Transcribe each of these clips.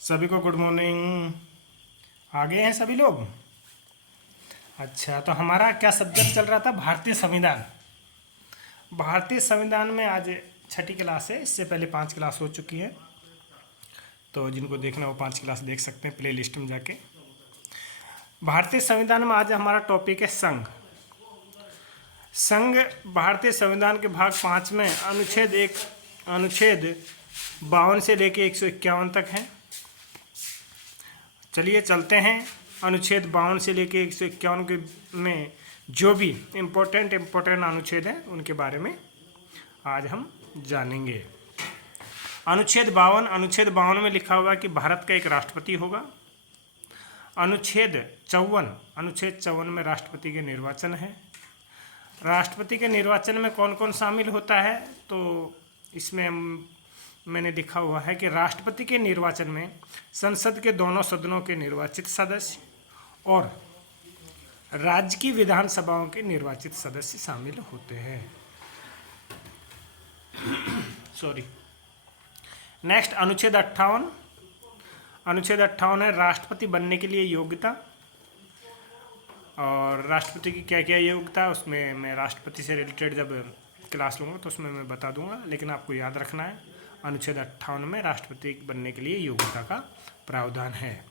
सभी को good morning. आ गए हैं सभी लोग। अच्छा, तो हमारा क्या सब्जेक्ट चल रहा था? भारतीय संविधान। भारतीय संविधान में आज छठी क्लास है। इससे पहले 5 क्लास हो चुकी है, तो जिनको देखना है वो 5 क्लास देख सकते हैं प्ले लिस्ट में जाके। भारतीय संविधान में आज हमारा टॉपिक है संघ। संघ भारतीय संविधान के भाग 5 में अनुच्छेद 52 से लेके 151 तक है। चलिए चलते हैं। अनुच्छेद 52 से लेके 151 के में जो भी इम्पोर्टेंट अनुच्छेद हैं उनके बारे में आज हम जानेंगे। अनुच्छेद 52 में लिखा हुआ है कि भारत का एक राष्ट्रपति होगा। अनुच्छेद 54 में राष्ट्रपति के निर्वाचन है। राष्ट्रपति के निर्वाचन में कौन कौन शामिल होता है? तो इसमें मैंने लिखा हुआ है कि राष्ट्रपति के निर्वाचन में संसद के दोनों सदनों के निर्वाचित सदस्य और राज्य की विधानसभाओं के निर्वाचित सदस्य शामिल होते हैं। सॉरी, नेक्स्ट अनुच्छेद 58 है राष्ट्रपति बनने के लिए योग्यता। और राष्ट्रपति की क्या क्या योग्यता, उसमें मैं राष्ट्रपति से रिलेटेड जब क्लास लूँगा तो उसमें मैं बता दूंगा, लेकिन आपको याद रखना है अनुच्छेद 58 में राष्ट्रपति बनने के लिए योग्यता का प्रावधान है।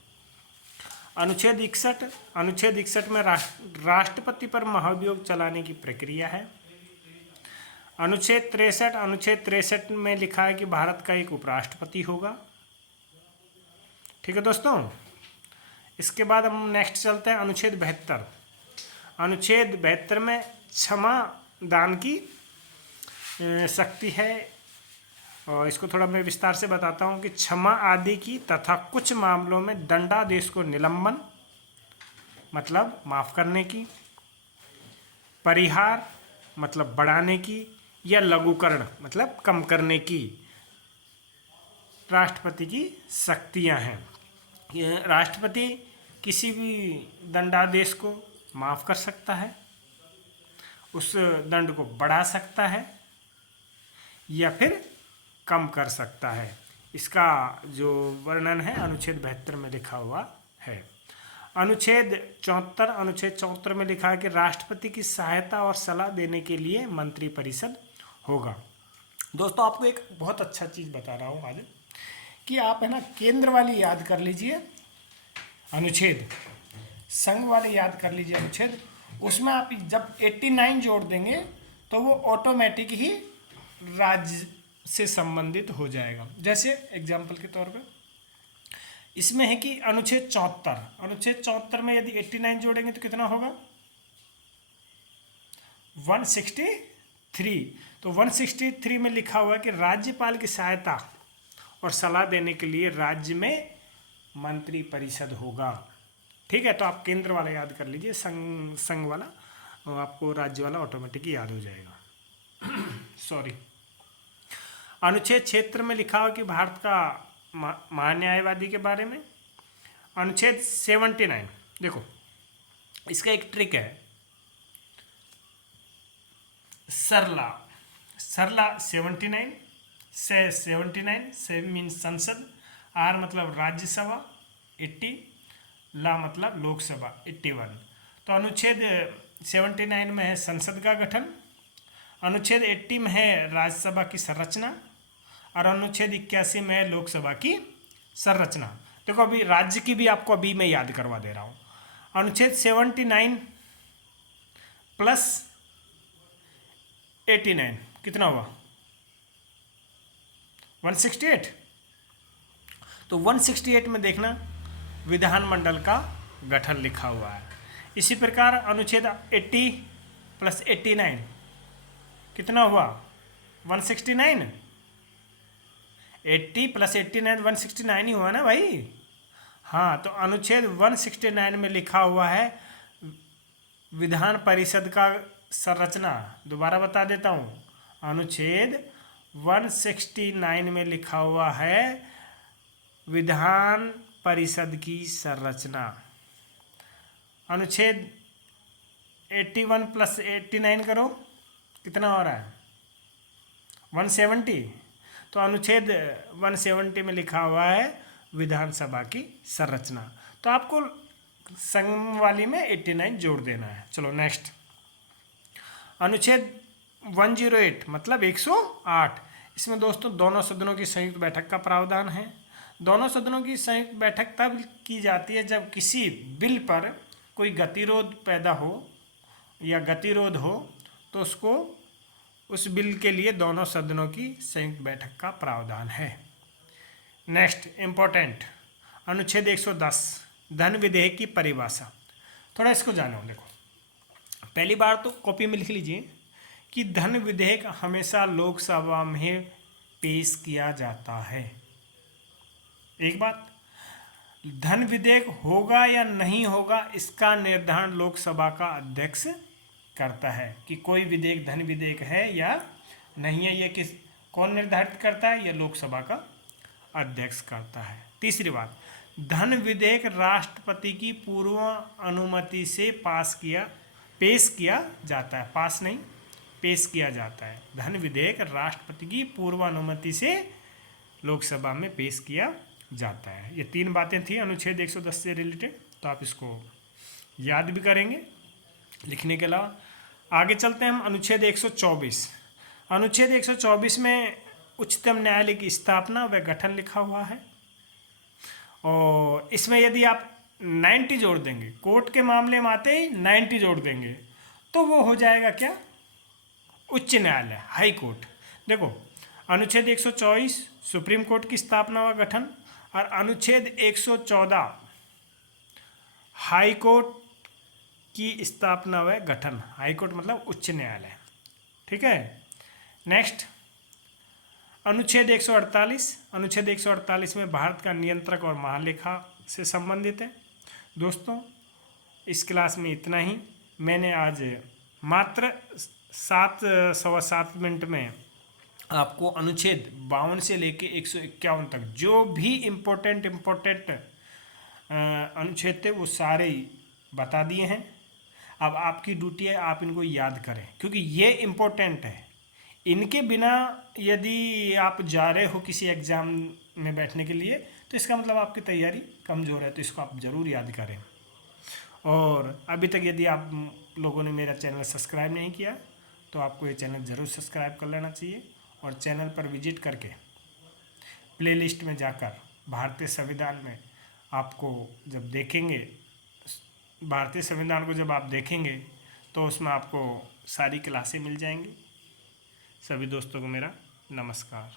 अनुच्छेद 61 में राष्ट्रपति पर महाभियोग चलाने की प्रक्रिया है। अनुच्छेद 63 में लिखा है कि भारत का एक उपराष्ट्रपति होगा। ठीक है दोस्तों। इसके बाद हम नेक्स्ट चलते हैं अनुच्छेद 72 में क्षमा दान की शक्ति है। और इसको थोड़ा मैं विस्तार से बताता हूँ कि क्षमा आदि की तथा कुछ मामलों में दंडादेश को निलंबन मतलब माफ़ करने की, परिहार मतलब बढ़ाने की, या लघुकरण मतलब कम करने की राष्ट्रपति की शक्तियाँ हैं। ये राष्ट्रपति किसी भी दंडादेश को माफ़ कर सकता है, उस दंड को बढ़ा सकता है या फिर कम कर सकता है। इसका जो वर्णन है अनुच्छेद 72 में लिखा हुआ है। अनुच्छेद 74 में लिखा है कि राष्ट्रपति की सहायता और सलाह देने के लिए मंत्रिपरिषद होगा। दोस्तों, आपको एक बहुत अच्छा चीज़ बता रहा हूँ आज कि आप है ना केंद्र वाली याद कर लीजिए अनुच्छेद, संघ वाले याद कर लीजिए अनुच्छेद। उसमें आप जब 89 जोड़ देंगे तो वो ऑटोमेटिक ही राज्य से संबंधित हो जाएगा। जैसे एग्जाम्पल के तौर पे इसमें है कि अनुच्छेद 74 में यदि 89 जोड़ेंगे तो कितना होगा? 163। तो 163 में लिखा हुआ है कि राज्यपाल की सहायता और सलाह देने के लिए राज्य में मंत्रिपरिषद होगा। ठीक है, तो आप केंद्र वाला याद कर लीजिए, संघ वाला और आपको राज्य वाला ऑटोमेटिक याद हो जाएगा। सॉरी। अनुच्छेद 76 में लिखा हुआ कि भारत का महान्यायवादी के बारे में। अनुच्छेद 79, देखो इसका एक ट्रिक है, सरला 79 से मीन्स संसद, आर मतलब राज्यसभा 80, ला मतलब लोकसभा 81। तो अनुच्छेद 79 में है संसद का गठन, अनुच्छेद 80 में है राज्यसभा की संरचना और अनुच्छेद 81 में है लोकसभा की संरचना। देखो अभी राज्य की भी आपको अभी मैं याद करवा दे रहा हूँ। अनुच्छेद 79 प्लस 89 कितना हुआ? 168। तो 168 में देखना विधानमंडल का गठन लिखा हुआ है। इसी प्रकार अनुच्छेद 80 प्लस 89 कितना हुआ? 169। 80 प्लस 89 169 ही हुआ ना भाई। हाँ, तो अनुच्छेद 169 में लिखा हुआ है विधान परिषद का संरचना। दोबारा बता देता हूँ, अनुच्छेद 169 में लिखा हुआ है विधान परिषद की संरचना। अनुच्छेद 81 प्लस 89 करो, कितना हो रहा है? 170। तो अनुच्छेद 170 में लिखा हुआ है विधानसभा की संरचना। तो आपको संगम वाली में 89 जोड़ देना है। चलो नेक्स्ट, अनुच्छेद 108 मतलब 108, इसमें दोस्तों दोनों सदनों की संयुक्त बैठक का प्रावधान है। दोनों सदनों की संयुक्त बैठक तब की जाती है जब किसी बिल पर कोई गतिरोध पैदा हो या गतिरोध हो, तो उसको उस बिल के लिए दोनों सदनों की संयुक्त बैठक का प्रावधान है। नेक्स्ट इम्पोर्टेंट, अनुच्छेद 110 धन विधेयक की परिभाषा। थोड़ा इसको जानो। देखो, पहली बार तो कॉपी में लिख लीजिए कि धन विधेयक हमेशा लोकसभा में पेश किया जाता है। एक बात, धन विधेयक होगा या नहीं होगा इसका निर्धारण लोकसभा का अध्यक्ष करता है कि कोई विधेयक धन विधेयक है या नहीं है। यह कौन निर्धारित करता है? यह लोकसभा का अध्यक्ष करता है। तीसरी बात, धन विधेयक राष्ट्रपति की पूर्व अनुमति से पेश किया जाता है। पास नहीं, पेश किया जाता है। धन विधेयक राष्ट्रपति की पूर्व अनुमति से लोकसभा में पेश किया जाता है। ये तीन बातें थी अनुच्छेद 110 से रिलेटेड, तो आप इसको याद भी करेंगे लिखने के अलावा। आगे चलते हैं हम अनुच्छेद 124। अनुच्छेद 124 में उच्चतम न्यायालय की स्थापना व गठन लिखा हुआ है, और इसमें यदि आप 90 जोड़ देंगे, कोर्ट के मामले में आते ही 90 जोड़ देंगे, तो वो हो जाएगा क्या? उच्च न्यायालय, हाई कोर्ट। देखो, अनुच्छेद 124 सुप्रीम कोर्ट की स्थापना व गठन, और अनुच्छेद 114 हाई कोर्ट की स्थापना व गठन। हाई कोर्ट मतलब उच्च न्यायालय, ठीक है। नेक्स्ट, अनुच्छेद 148। अनुच्छेद 148 में भारत का नियंत्रक और महालेखा से संबंधित है। दोस्तों, इस क्लास में इतना ही। मैंने आज मात्र 7-7.25 मिनट में आपको अनुच्छेद 52 से लेके 151 तक जो भी इम्पोर्टेंट अनुच्छेद थे वो सारे ही बता दिए हैं। अब आपकी ड्यूटी है आप इनको याद करें, क्योंकि ये इम्पोर्टेंट है। इनके बिना यदि आप जा रहे हो किसी एग्ज़ाम में बैठने के लिए, तो इसका मतलब आपकी तैयारी कमज़ोर है। तो इसको आप ज़रूर याद करें। और अभी तक यदि आप लोगों ने मेरा चैनल सब्सक्राइब नहीं किया, तो आपको ये चैनल ज़रूर सब्सक्राइब कर लेना चाहिए, और चैनल पर विजिट करके प्लेलिस्ट में जाकर भारतीय संविधान में आपको जब देखेंगे, भारतीय संविधान को जब आप देखेंगे, तो उसमें आपको सारी क्लासें मिल जाएंगी। सभी दोस्तों को मेरा नमस्कार।